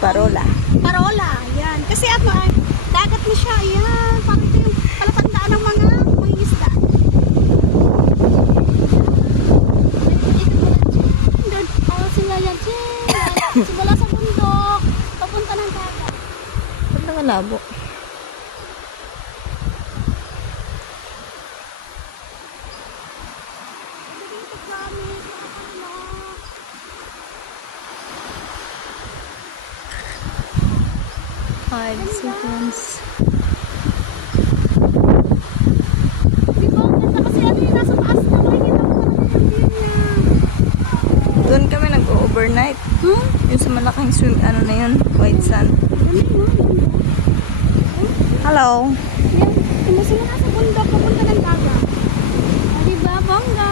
Parola. Parola, yan. Kasi ano, dagat na siya, yan. Parang ito yung palatandaan ng mga isda. Sila yan, simula sa bundok, papunta ng dagat. Ba't nakalabo? Dito kami, Five seconds. diba? Ganda kasi ano yung nasa taas na makikita mo talaga yung view niya. Doon kami nag-overnight. Yung sa malaking swim, ano na yun? White sand. Hello. Yan, sila nasa bundok, papunta ng dagat. Diba, bongga?